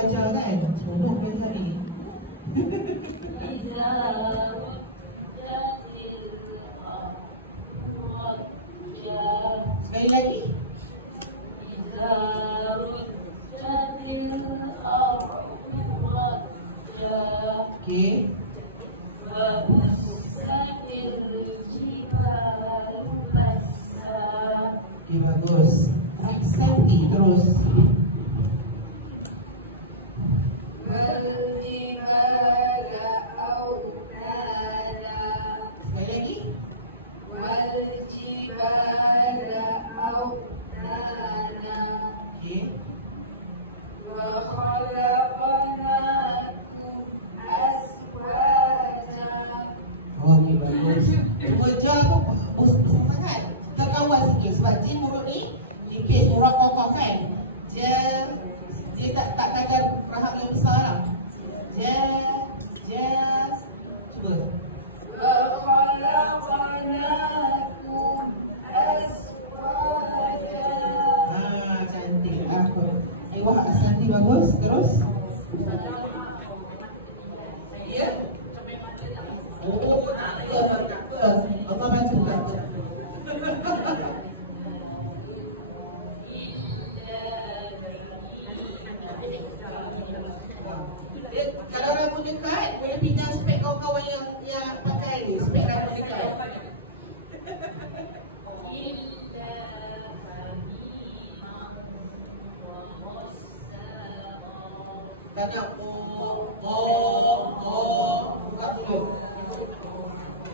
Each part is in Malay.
belajar kan? Seronok belajar ni. Sekali lagi. Okey. Okey, bagus. Ahsanti, terus. Sebab jin mulut ni nipis, orang kokoh kan. Dia tak kata rahap yang besar lah. Cuba. Cantik. Wah, Ahsanti bagus. Terus. Ya? Oh, ya, tak apa. Allah bantu tak apa. Kalau rambut dekat, boleh pinjam spek kawan-kawan yang pakai ni, spek rambut dekat. Tanya buka mulut.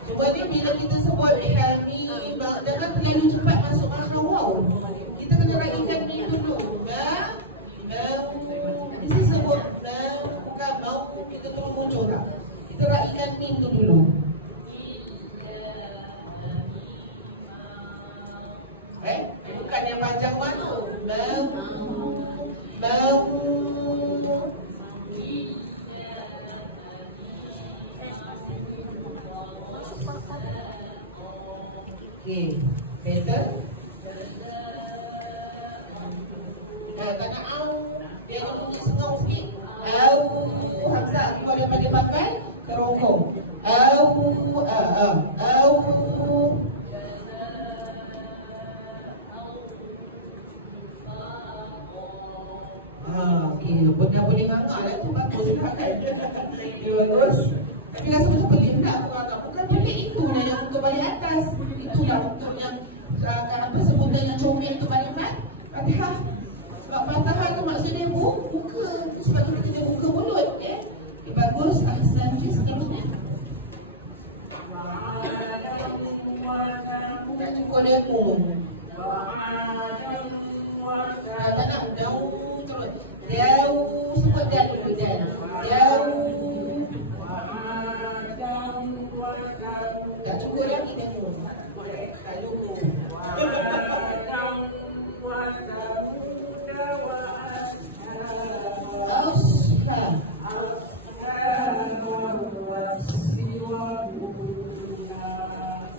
Cuma ni bila kita sebut Hamim, jangan terlalu cepat masuk makna waw. Kita kena raikan mim dulu. Kita sebut bukan mau kita terus muncul tak. Kita raikan mim tu dulu. Bukan yang panjang mana. Okey, better. Tak nak au. Dia ada bunyi sengau sikit. Au, Hamzah, kau daripada pakai kerongkong. Au. Okey, boleh ngangak lah tu, bagus lah kan. Bagus. Tapi rasa macam pelik tak ngangak. Bukan pelik itu yang untuk balik atas. Itulah untuk yang apa sebutan yang comel itu balik Fatihah. Sebab Fatihah tu maksudnya buka. Sebab tu kita buka mulut. Bagus. Ahsanti. Seterusnya. Tak cukup dia pun. Tak nak daun terus. Daun. Sebut dan dulu dan. Daun. Tak cukup lagi dia pun. Tak cukup.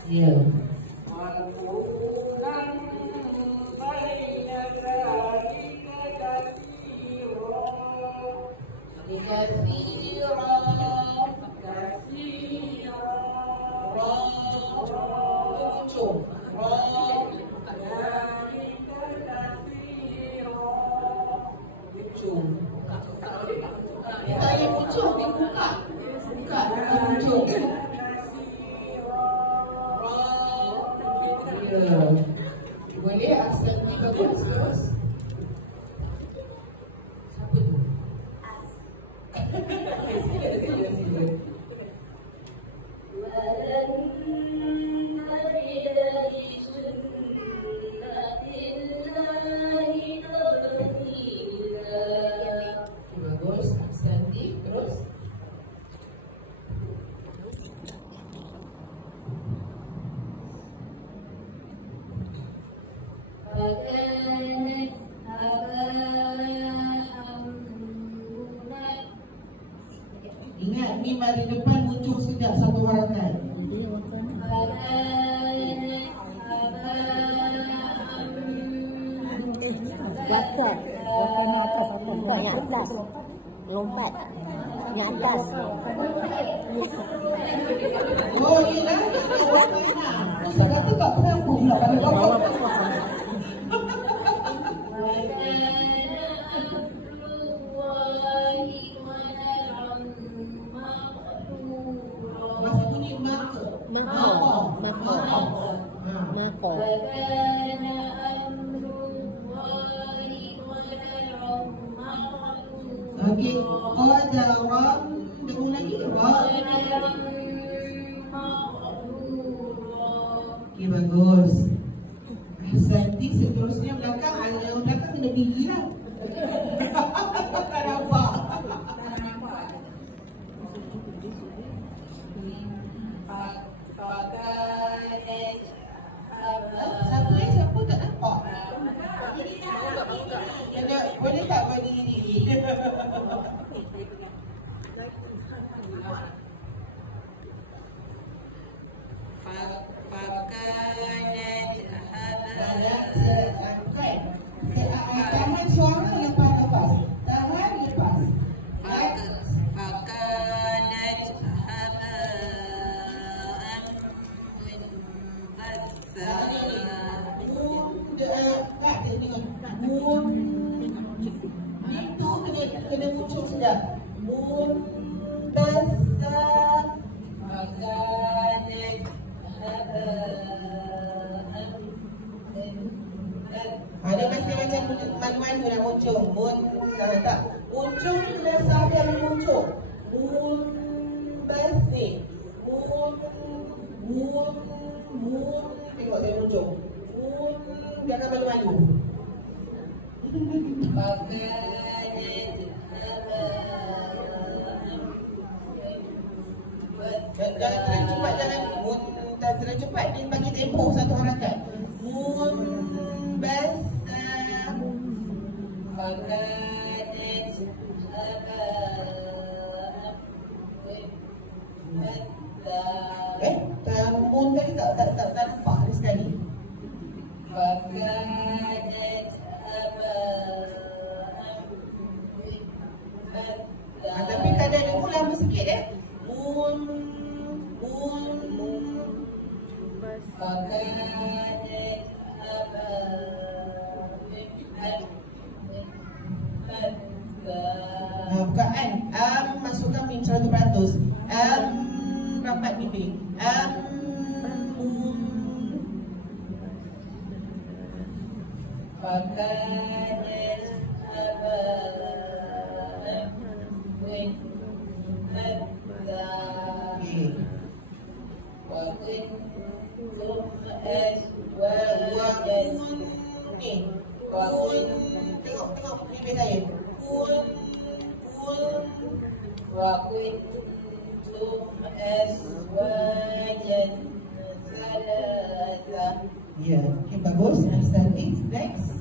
Ya. Boleh Ahsanti bagus terus. Siapa tu? Sila. Bagus Ahsanti terus. Ingat mim di depan muncul sekejap satu harakat. Baca atas banyak atas. Lompat. Yang atas. Oh, iyalah. Saya kata tak kenapa pula kalau lompat. Masa bunyi maka. Okey, qadaran dengung lagi ra. Okey, bagus. Ahsanti, seterusnya belakang, yang belakang kena tinggi lah. Tak nampak. Siapa tak nampak? Boleh tak bagi diri? Tahan suara lepas nafas. Tahan lepas. Itu kena muncul sedap. Ada masih macam malu-malu nak muncul. Tak. Muncul kena sampai muncul. Tengok saya muncul. Jangan malu-malu. Jangan cepat, jangan terlalu cepat. Dia bagi tempoh satu harakat. Tamun tadi tak nampak ada sekali. Tapi kadang dengung lama sikit bukaan. Masukkan mim 100%. Rapat bibir. Tengok bibir saya. Ya, okay, bagus. Ahsanti. Next.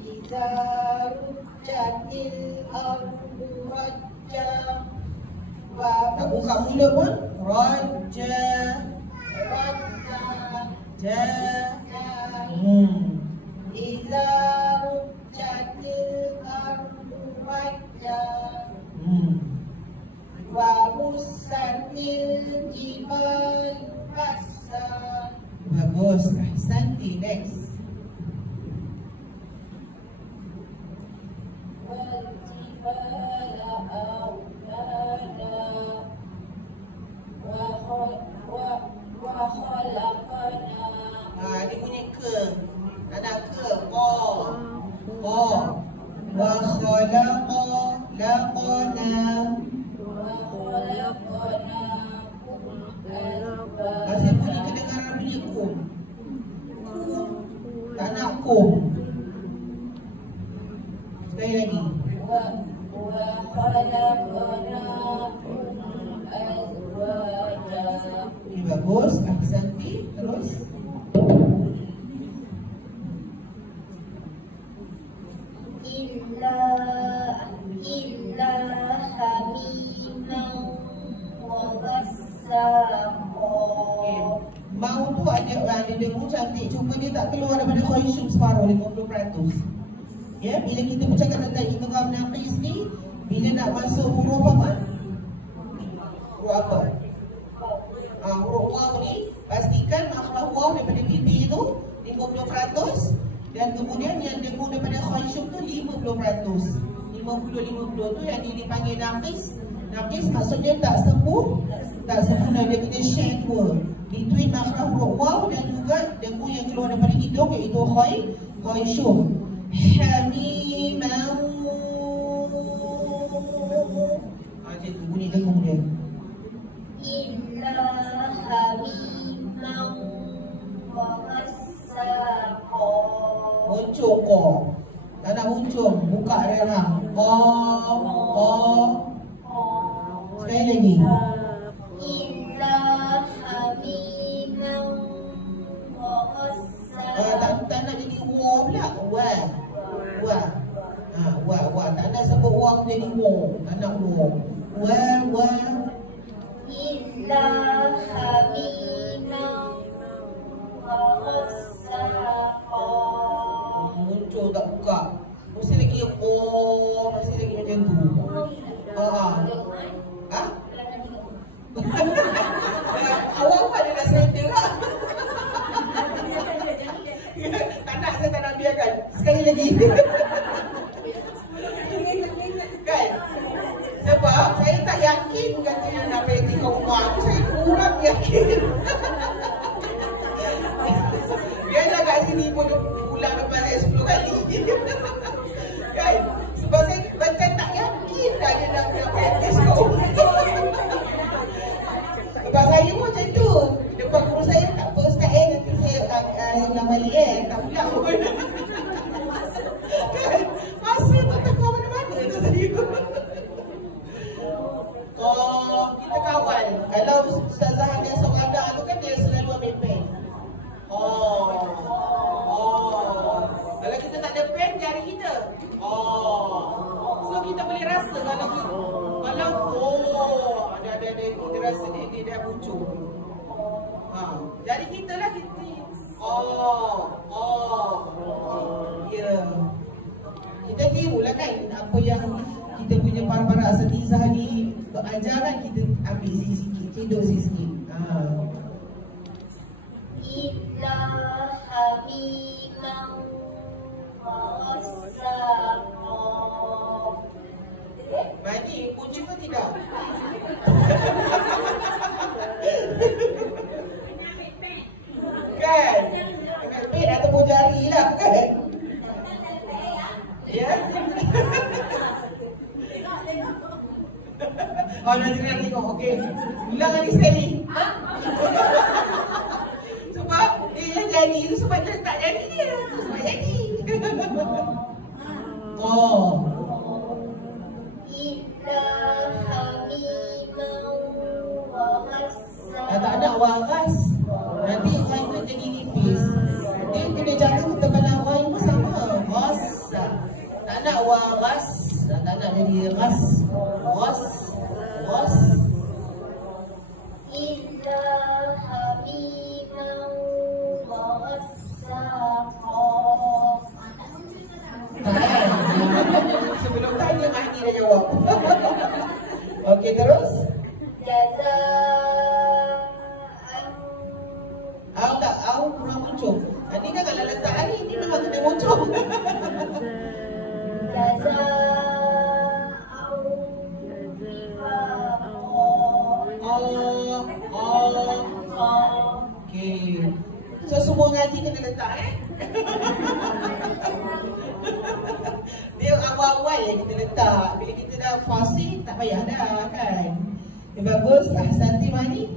Iza rujjatil ardu rajja. Tak buka mulut pun. Rajja. Iza rujjatil ardu rajja. Wa bussatil jibal bassa. Bagus. Ahsanti. Next. Dia punya ke. Tak ada ke. Ko. Wa khalaqa laqana. Masih bunyi kedengaran bunyi kum. Tak nak kum. Sekali lagi. Okay, bagus. Ahsanti. Terus. Illa hamiman wa ghassaqan. Mau tu buat dia dengung cantik, cuma dia tak keluar daripada khayyum separuh 50%. Ya, bila kita bercakap tentang idgham naqis ni, bila nak masuk huruf apa? Huruf apa? Huruf waw ni, pastikan makhraj waw daripada pipi tu 50% dan kemudian yang dengung daripada khayyum tu 50%. 50 tu yang dipanggil naqis. Naqis maksudnya tak sempurna, dia punya shade word between makhraj huruf waw dan juga dengung yang keluar daripada hidung iaitu khayyum. Hamimau. Macam tu bunyi dengung dia. Illa hamimau wa ghassaqa. Muncul ko. Tak nak muncul, buka rerang. Sekali lagi. Illa hamimau wa ghassaqa. Tak nak jadi wa pula. Wa. Tak nak sebut wa jadi wa. Tak nak wa. Wa. Illa hamimau wa ghassaqa. Muncul tak buka. Mesti lagi masih lagi macam tu. Awal-awal dia dah surrender lah. Saya tak nak biarkan. Sekali lagi. Kan? Sebab saya tak yakin katanya nak pergi ke rumah. Saya kurang yakin. Biarlah kat sini pun pulang lepas saya 10 kali. Kan? Sebab saya macam tak yakin dah dia nak practice ke rumah. Sebab saya pun macam tu. Depan guru saya tak apa start nanti saya ulang balik tak pulang pun. Kan? Masa tu tak kawan mana-mana tu saya. Kita kawan. Kalau Ustazah Hania Sorada tu kan dia selalu ambil pen. Kalau kita tak ada pen, jari kita. So kita boleh rasa kalau ada kita rasa dia dah muncul. Jari kita lah kita. Ya. Kita tirulah kan apa yang kita punya para asatizah ni ajaran, kita ambil sikit, tidur sikit. Illa hamimau wa ghassaqa. Mani, kunci ke tidak? Kan? Dengan pen ataupun jari lah kan? Ya? Nanti nak tengok, okey. Ulang lagi sekali. Sebab dia yang jadi tu sebab dia tak jadi dia. Sebab jadi. Illa hamimau wa ghassaqa. Tak ada waras. Nanti kain tu jadi nipis. Dia kena jaga ketebalan kain pun sama. Ghassa. Tak nak waras. Tak nak jadi ras. Illa hamimau wa ghassaqa. Sebelum tanya Mahdi dah jawab. Okey, terus. Au kurang muncul. Ini kan kalau letak lagi, ini memang kena muncul. Okey. So semua ngaji kena letak Dia awal-awal yang kita letak. Bila kita dah fasih, tak payah dah kan. Bagus. Ahsanti Mani.